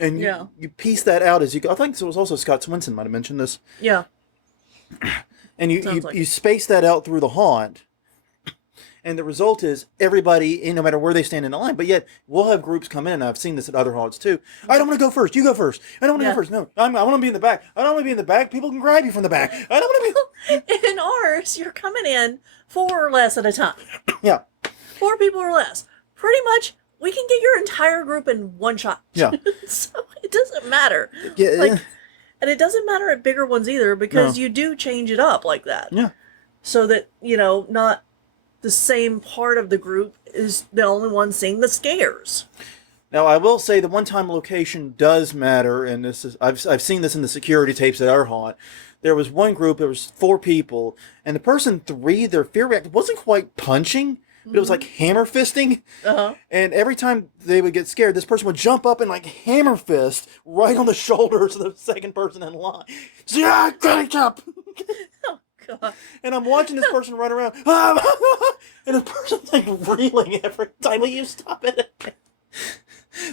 And you piece that out as you go. I think it was also Scott Swinson might have mentioned this. Yeah. And you space that out through the haunt. And the result is everybody, no matter where they stand in the line, but yet we'll have groups come in, and I've seen this at other haunts too. I don't want to go first. You go first. I don't want to go first. No, I want to be in the back. I don't want to be in the back. People can grab you from the back. I don't want to be... In ours, you're coming in 4 or less at a time. Yeah. 4 people or less. Pretty much, we can get your entire group in one shot. Yeah. So it doesn't matter. Yeah. And it doesn't matter at bigger ones either, because you do change it up like that. Yeah. So that, not the same part of the group is the only one seeing the scares. Now, I will say the one-time location does matter, and this is I've seen this in the security tapes at our haunt. There was one group, there was 4 people, and the person 3, their fear reaction wasn't quite punching, but it was like hammer fisting. Uh-huh. And every time they would get scared, this person would jump up and like hammer fist right on the shoulders of the second person in line. Yeah, great up. Oh, God. And I'm watching this person run around, and the person's like reeling every time. Will you stop it?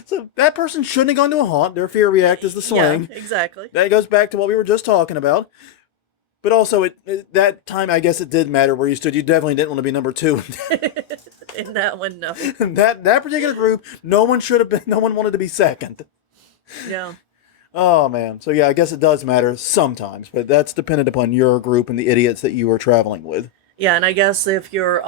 So that person shouldn't have gone to a haunt. Their fear react is the swing. Yeah, exactly. That goes back to what we were just talking about. But also, that time, I guess it did matter where you stood. You definitely didn't want to be number 2. In that one, no. That particular group, no one wanted to be second. Yeah. Oh, man. So, yeah, I guess it does matter sometimes. But that's dependent upon your group and the idiots that you are traveling with. Yeah, and I guess if you're,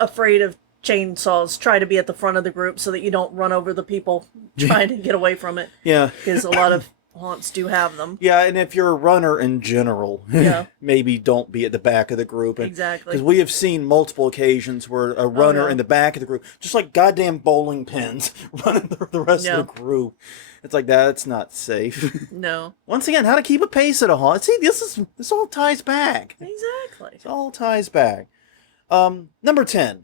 afraid of chainsaws, try to be at the front of the group so that you don't run over the people trying to get away from it. Yeah. Because a lot of haunts do have them. Yeah, and if you're a runner in general, maybe don't be at the back of the group. Exactly. Because we have seen multiple occasions where a runner in the back of the group, just like goddamn bowling pins, running the rest of the group. It's like, that's not safe. No. Once again, how to keep a pace at a haunt. See, this all ties back. Exactly. It all ties back. Number 10.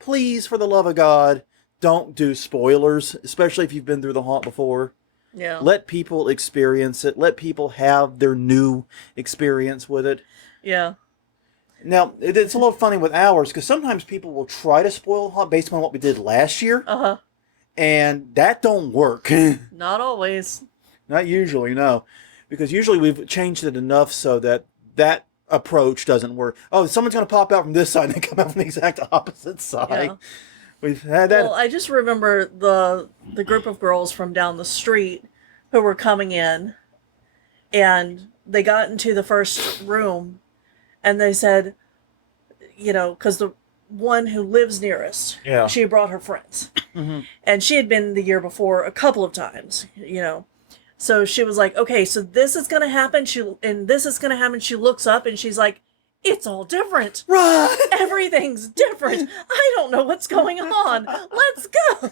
Please, for the love of God, don't do spoilers, especially if you've been through the haunt before. Yeah. Let people experience it. Let people have their new experience with it. Yeah. Now, it's a little funny with ours, because sometimes people will try to spoil haunt based on what we did last year. Uh-huh. And that don't work. Not always. Not usually, no. Because usually we've changed it enough so that approach doesn't work. Oh, someone's going to pop out from this side and then come out from the exact opposite side. Yeah. We've had that. Well, I just remember the group of girls from down the street who were coming in, and they got into the first room, and they said, because the one who lives nearest, she brought her friends. Mm-hmm. And she had been the year before a couple of times, So she was like, okay, so this is going to happen. And this is going to happen. She looks up and she's like, it's all different. Right. Everything's different. I don't know what's going on. Let's go.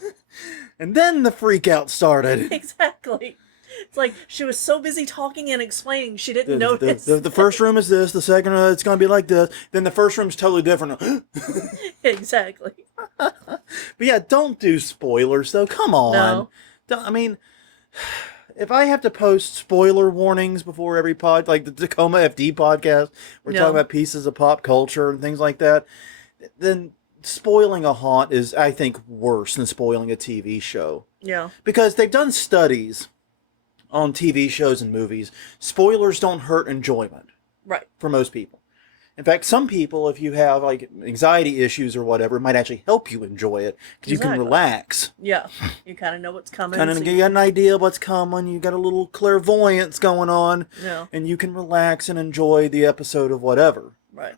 And then the freak out started. Exactly. It's like she was so busy talking and explaining, she didn't notice. The first room is this, the second it's going to be like this, then the first room's totally different. Exactly. But yeah, don't do spoilers, though. Come on. No. I mean, if I have to post spoiler warnings before every pod, like the Tacoma FD podcast, we're talking about pieces of pop culture and things like that, then spoiling a haunt is, I think, worse than spoiling a TV show. Yeah. Because they've done studies on TV shows and movies. Spoilers don't hurt enjoyment. Right. For most people. In fact, some people, if you have like anxiety issues or whatever, it might actually help you enjoy it because you can relax. Yeah, you kind of know what's coming. Kind of you got an idea of what's coming. You got a little clairvoyance going on. Yeah. And you can relax and enjoy the episode of whatever. Right.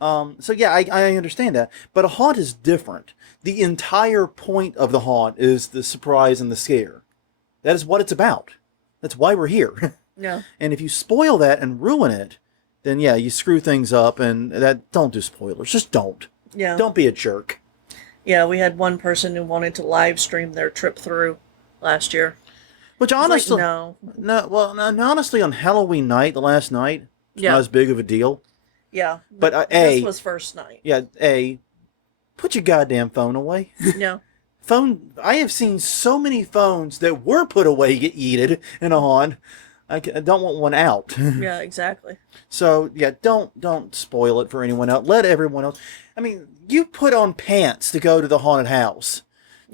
So yeah, I understand that. But a haunt is different. The entire point of the haunt is the surprise and the scare. That is what it's about. That's why we're here. Yeah. And if you spoil that and ruin it, then yeah, you screw things up, and don't do spoilers. Just don't. Yeah. Don't be a jerk. Yeah, we had one person who wanted to live stream their trip through last year. Which honestly, no. Well, honestly, on Halloween night, the last night, it's not as big of a deal. Yeah. But this was first night. Yeah, put your goddamn phone away. Yeah. I have seen so many phones that were put away get yeeted in a haunt. I don't want one out. Yeah, exactly. So, yeah, don't spoil it for anyone else. Let everyone else. I mean, you put on pants to go to the haunted house.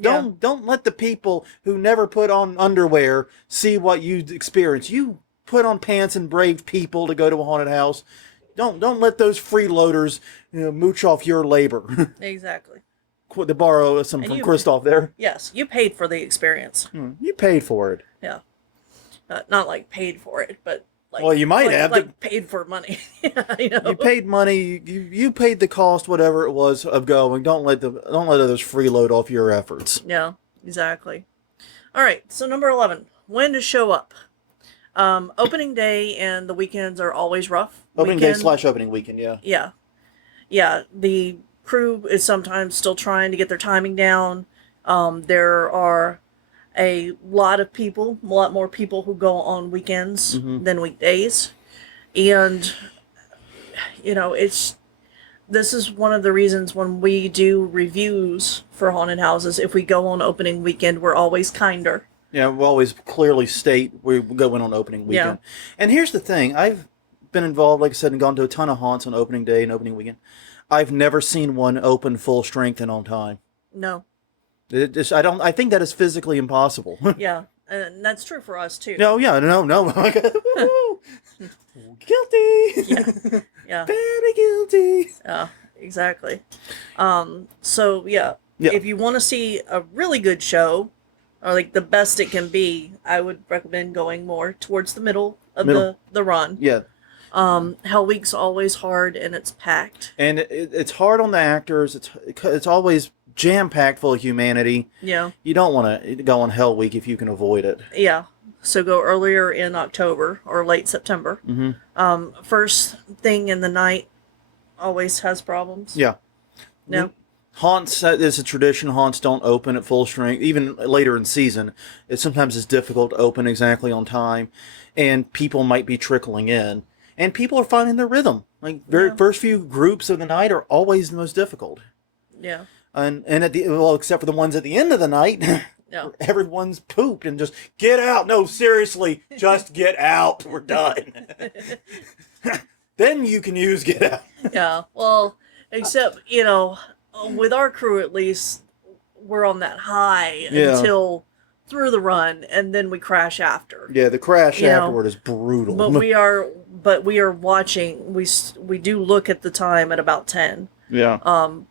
Don't let the people who never put on underwear see what you experience. You put on pants and brave people to go to a haunted house. Don't let those freeloaders mooch off your labor. Exactly. To borrow some from Christoph there. Yes, you paid for the experience. You paid for it. Yeah. Not like paid for it, but like, well, you might have paid for money. You know? You paid money. You paid the cost, whatever it was, of going. Don't let others freeload off your efforts. Yeah, exactly. All right. So number 11, when to show up. Opening day and the weekends are always rough. Opening day / opening weekend. Yeah. Yeah. Yeah. The crew is sometimes still trying to get their timing down. There are a lot more people who go on weekends than weekdays. And, this is one of the reasons when we do reviews for haunted houses, if we go on opening weekend, we're always kinder. Yeah, we always clearly state we're going on opening weekend. Yeah. And here's the thing. I've been involved, like I said, and gone to a ton of haunts on opening day and opening weekend. I've never seen one open full strength and on time. No. I think that is physically impossible. Yeah, and that's true for us too. No. Guilty. Yeah. Very guilty. Yeah, exactly. So yeah, if you want to see a really good show, or like the best it can be, I would recommend going more towards the middle of the run. Yeah. Hell Week's always hard and it's packed. And it's hard on the actors. It's always jam-packed full of humanity. Yeah. You don't want to go on Hell Week if you can avoid it. Yeah. So go earlier in October or late September. Mm-hmm. First thing in the night always has problems. Yeah. No. Haunts, is a tradition. Haunts don't open at full strength. Even later in season, sometimes it's difficult to open exactly on time. And people might be trickling in. And people are finding their rhythm. Like, first few groups of the night are always the most difficult. Yeah. And except for the ones at the end of the night, everyone's pooped and just get out. No, seriously, just get out. We're done. Then you can use get out. Yeah. Well, except with our crew at least, we're on that high until through the run, and then we crash after. Yeah, the crash afterward is brutal. But we are watching. We do look at the time at about 10. Yeah.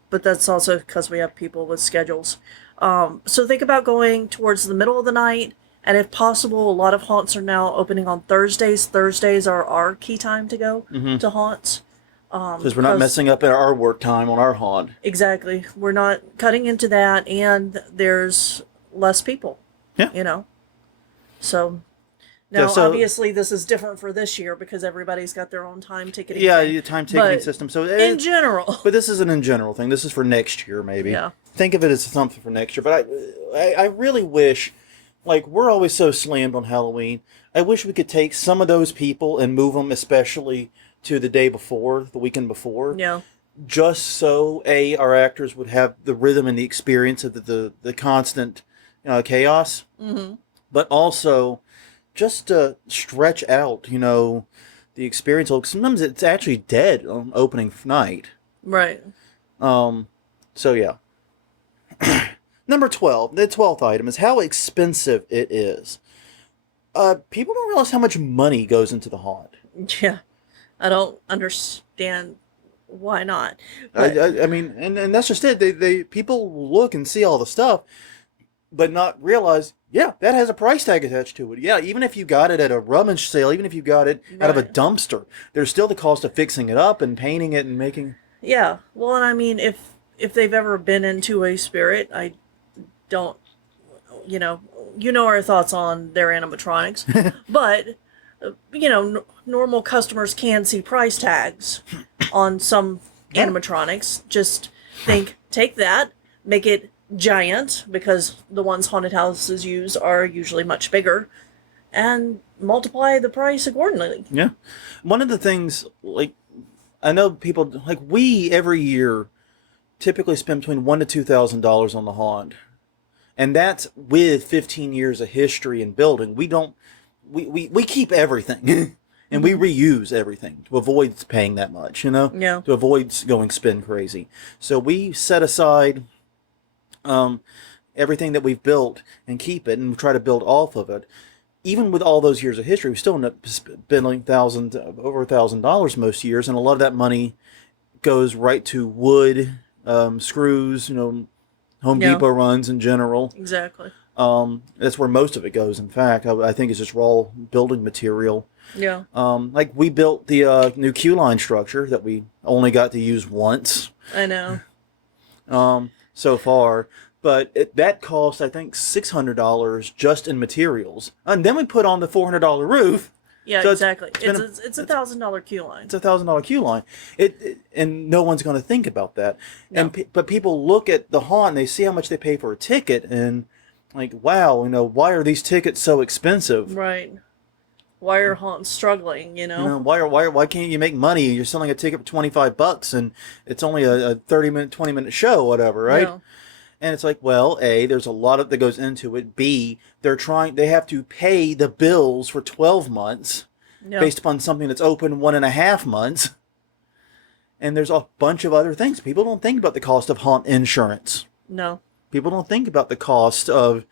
But that's also because we have people with schedules. So think about going towards the middle of the night, and if possible, a lot of haunts are now opening on Thursdays. Thursdays are our key time to go to haunts. Because we're not messing up our work time on our haunt. Exactly. We're not cutting into that, and there's less people. Yeah. So Now, so obviously, this is different for this year because everybody's got their own time ticketing. yeah, thing. the time ticketing But system. So in general, but this isn't in general thing. This is for next year, maybe. Yeah. Think of it as something for next year. But I really wish, like, we're always so slammed on Halloween. I wish we could take some of those people and move them, especially to the day before, the weekend before. yeah, Just so our actors would have the rhythm and the experience of the constant chaos, but also just to stretch out, the experience. Sometimes it's actually dead on opening night. right. So yeah. Number 12, the 12th item is how expensive it is. People don't realize how much money goes into the haunt. Yeah, I don't understand why not. But, I mean, and that's just it. They people look and see all the stuff, but not realize, yeah, that has a price tag attached to it. Yeah, even if you got it at a rummage sale, even if you got it out of a Right. dumpster, there's still the cost of fixing it up and painting it and making. yeah, well, and I mean, if they've ever been into a spirit, I don't, our thoughts on their animatronics, but normal customers can see price tags on some animatronics. Just take that, make it giant because the ones haunted houses use are usually much bigger, and multiply the price accordingly. Yeah. One of the things, like, I know people, like, we every year typically spend between $1,000 to $2,000 on the haunt. And that's with 15 years of history and building. We don't, we keep everything and we reuse everything to avoid paying that much, Yeah. to avoid going spin crazy. So we set aside everything that we've built and keep it and try to build off of it. Even with all those years of history, we still end up spending over $1,000 most years. And a lot of that money goes right to wood, screws, Home Yeah. Depot runs in general. Exactly. That's where most of it goes. In fact, I think it's just raw building material. Yeah. Like we built the new queue line structure that we only got to use once I know. so far. But that cost, I think, $600 just in materials. And then we put on the $400 roof. Yeah, So exactly. it's It's $1,000 queue line. It's $1,000 queue line. And no one's going to think about that. No. But people look at the haunt and they see how much they pay for a ticket and like, wow, why are these tickets so expensive? Right. Why are haunts struggling? Why can't you make money? You're selling a ticket for $25 and it's only a 30-minute, 20-minute show, whatever, right? Yeah. And it's like, well, A, there's a lot that goes into it. B, they have to pay the bills for 12 months Yeah. based upon something that's open 1.5 months. And there's a bunch of other things. People don't think about the cost of haunt insurance. No. People don't think about the cost of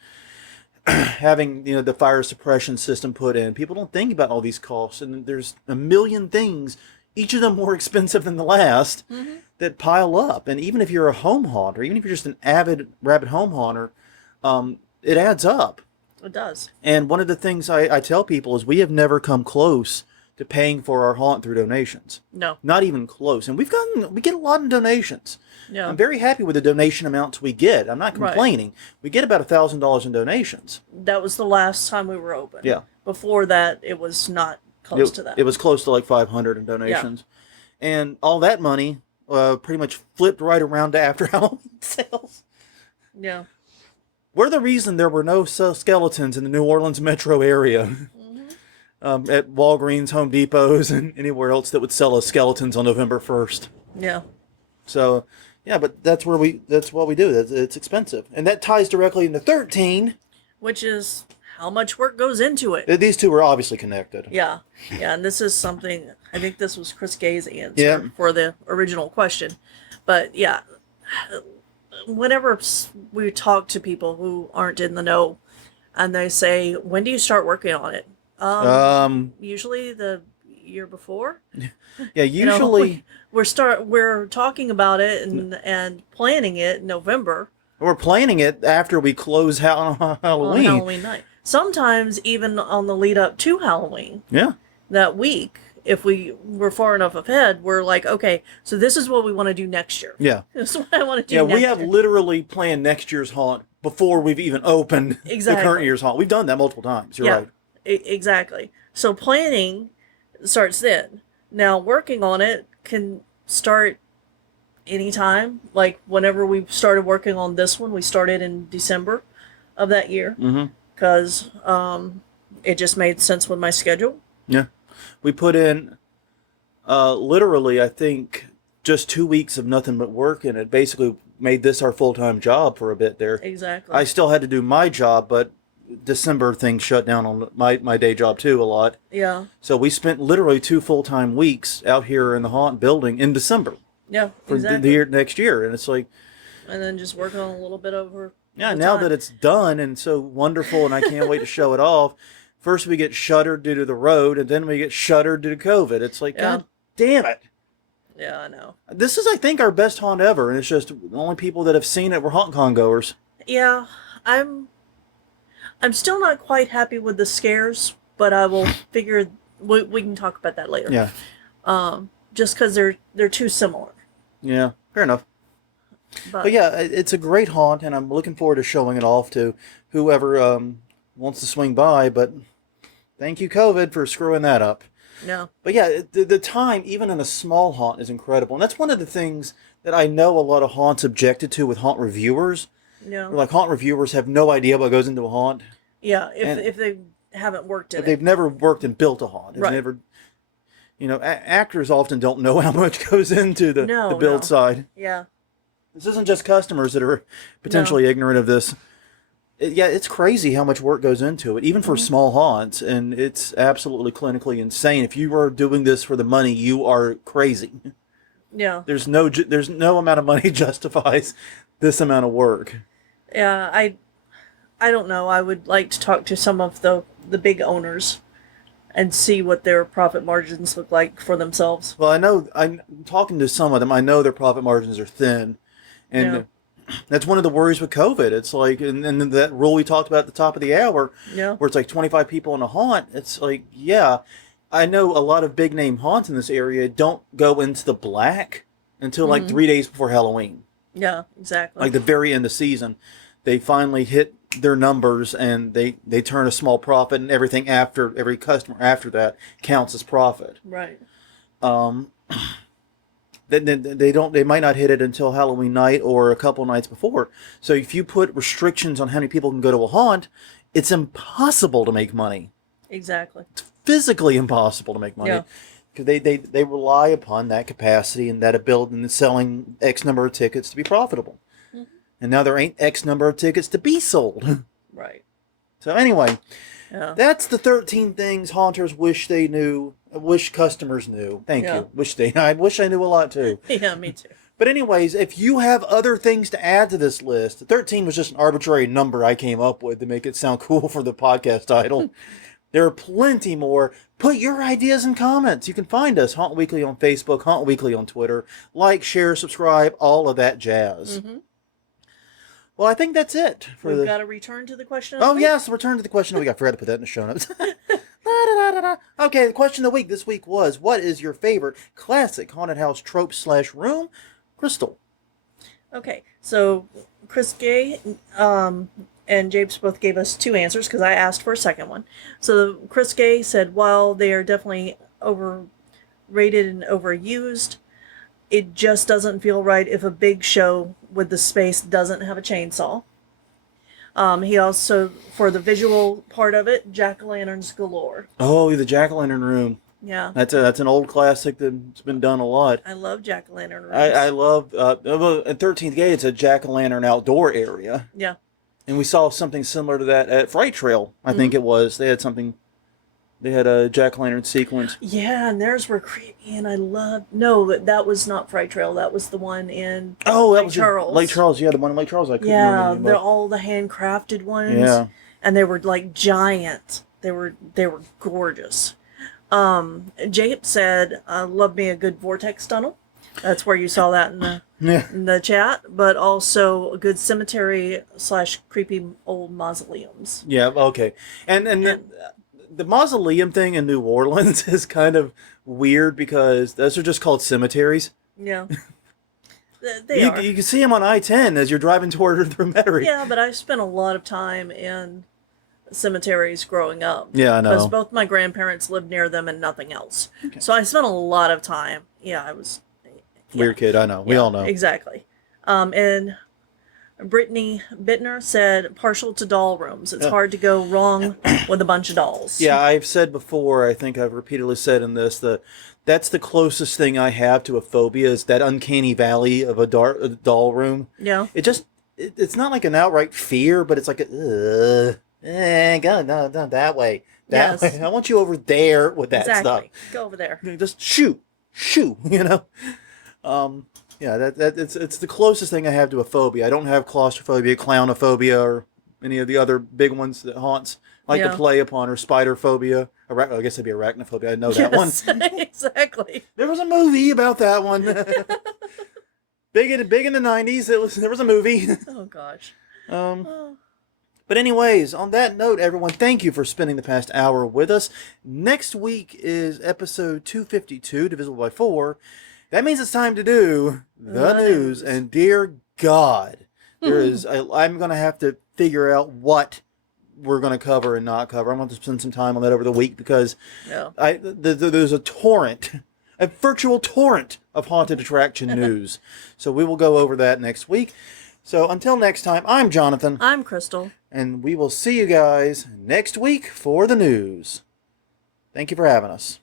having, the fire suppression system put in. People don't think about all these costs. And there's a million things, each of them more expensive than the last, that pile up. And even if you're a home haunter, even if you're just an avid rabid home haunter, it adds up. It does. And one of the things I tell people is we have never come close to paying for our haunt through donations. No. Not even close. And we get a lot of donations. Yeah. I'm very happy with the donation amounts we get. I'm not complaining. We get about $1,000 in donations. That was the last time we were open. Yeah. Before that, it was not close to that. It was close to like 500 in donations. Yeah. And all that money pretty much flipped right around to after Halloween sales. Yeah. We're the reason there were no skeletons in the New Orleans metro area. At Walgreens, Home Depots, and anywhere else that would sell us skeletons on November 1st. Yeah. So, yeah, but that's what we do. It's expensive. And that ties directly into 13. Which is how much work goes into it. These two are obviously connected. Yeah. Yeah, and this is something, I think this was Chris Gay's answer for the original question. But yeah, whenever we talk to people who aren't in the know and they say, when do you start working on it? Usually the year before. Yeah, usually we're talking about it and planning it in November. We're planning it after we close Halloween. On Halloween night. Sometimes even on the lead up to Halloween. Yeah. That week, if we were far enough ahead, we're like, okay, so this is what we want to do next year. Yeah. This is what I want to do next year. We have literally planned next year's haunt before we've even opened the current year's haunt. We've done that multiple times. You're right. Exactly. So planning starts then. Now working on it can start anytime. Like whenever we started working on this one, we started in December of that year Mm-hmm. because it just made sense with my schedule. Yeah. We put in literally, I think, just 2 weeks of nothing but work, and it basically made this our full-time job for a bit there. Exactly. I still had to do my job, but December things shut down on my day job too a lot. Yeah. So we spent literally 2 full-time weeks out here in the haunt building in December Yeah. for Exactly. the year next year, and it's like, and then just working on a little bit over. yeah, the now time. that it's done and so wonderful, and I can't wait to show it off. First we get shuttered due to the road, and then we get shuttered due to COVID. It's like, Yeah. God damn it. Yeah, I know. This is, I think, our best haunt ever, and it's just the only people that have seen it were HauntCon goers. Yeah, I'm still not quite happy with the scares, but I will figure we can talk about that later. Yeah. Just because they're too similar. Yeah, fair enough. But yeah, it's a great haunt, and I'm looking forward to showing it off to whoever wants to swing by. But thank you, COVID, for screwing that up. No. But yeah, the time, even in a small haunt, is incredible. And that's one of the things that I know a lot of haunts objected to with haunt reviewers. No. Like, haunt reviewers have no idea what goes into a haunt. Yeah, if they haven't worked in it. They've never worked and built a haunt. They've Right. never, actors often don't know how much goes into the build side. Yeah. This isn't just customers that are potentially ignorant of this. It's crazy how much work goes into it, even for small haunts, and it's absolutely clinically insane. If you are doing this for the money, you are crazy. Yeah. There's no amount of money justifies this amount of work. Yeah, I don't know. I would like to talk to some of the big owners and see what their profit margins look like for themselves. Well, I know, I'm talking to some of them. I know their profit margins are thin, and that's one of the worries with COVID. It's like, and that rule we talked about at the top of the hour, where it's like 25 people in a haunt. It's like, yeah, I know a lot of big name haunts in this area don't go into the black until like 3 days before Halloween. Yeah, exactly. Like the very end of season, they finally hit their numbers, and they turn a small profit, and everything after, every customer after that counts as profit. Right. They might not hit it until Halloween night or a couple nights before. So if you put restrictions on how many people can go to a haunt, it's impossible to make money. Exactly. It's physically impossible to make money. Yeah. Because they rely upon that capacity and that ability and selling X number of tickets to be profitable. Mm-hmm. And now there ain't X number of tickets to be sold. Right. So anyway, that's the 13 things haunters wish they knew. Wish customers knew. Thank you. I wish I knew a lot too. Yeah, me too. But anyways, if you have other things to add to this list, 13 was just an arbitrary number I came up with to make it sound cool for the podcast title. There are plenty more. Put your ideas in comments. You can find us, Haunt Weekly on Facebook, Haunt Weekly on Twitter. Like, share, subscribe, all of that jazz. Mm-hmm. Well, I think that's it. We've got to return to the question of the week. Yes, return to the question of the week. I forgot to put that in the show notes. Okay, the question of the week this week was, what is your favorite classic haunted house trope / room? Crystal. Okay, so Chris Gay and Japes both gave us two answers because I asked for a second one. So Chris Gay said, while they are definitely overrated and overused, it just doesn't feel right if a big show with the space doesn't have a chainsaw. He also, for the visual part of it, jack-o'-lanterns galore. Oh, the jack-o'-lantern room. Yeah. That's an old classic that's been done a lot. I love jack-o'-lantern rooms. I love, at 13th Gate, it's a jack-o'-lantern outdoor area. Yeah. And we saw something similar to that at Fright Trail, I think it was. They had a jack-o'-lantern sequence. Yeah, and theirs were creepy, and I loved... No, that was not Fright Trail. That was the one in Lake Charles. Lake Charles, yeah, the one in Lake Charles. I couldn't remember the name they're all the handcrafted ones. Yeah. And they were, like, giant. They were gorgeous. Jacob said, love me a good vortex tunnel. That's where you saw that in the chat. But also a good cemetery / creepy old mausoleums. Yeah, okay. And the mausoleum thing in New Orleans is kind of weird because those are just called cemeteries. Yeah. They are. You can see them on I-10 as you're driving toward Metairie. Yeah, but I've spent a lot of time in cemeteries growing up. Yeah, I know. Because both my grandparents lived near them and nothing else. Okay. So I spent a lot of time. Yeah, I was... Weird kid, I know. We all know. Exactly. And Brittany Bittner said, partial to doll rooms. It's hard to go wrong with a bunch of dolls. Yeah, I've said before, I think I've repeatedly said in this, that's the closest thing I have to a phobia is that uncanny valley of a doll room. Yeah. It's not like an outright fear, but it's like go no, that way. That way. I want you over there with that stuff. Go over there. Just shoo, you know. Yeah, it's the closest thing I have to a phobia. I don't have claustrophobia, clownophobia, or any of the other big ones that haunts like to play upon, or spider phobia. I guess it'd be arachnophobia. I know that one. Exactly. There was a movie about that one. big in the 90s. There was a movie. Oh gosh. But anyways, on that note, everyone, thank you for spending the past hour with us. Next week is episode 252, divisible by 4. That means it's time to do the news. And dear God, I'm going to have to figure out what we're going to cover and not cover. I'm going to spend some time on that over the week because there's a virtual torrent of haunted attraction news. So we will go over that next week. So until next time, I'm Jonathan. I'm Crystal. And we will see you guys next week for the news. Thank you for having us.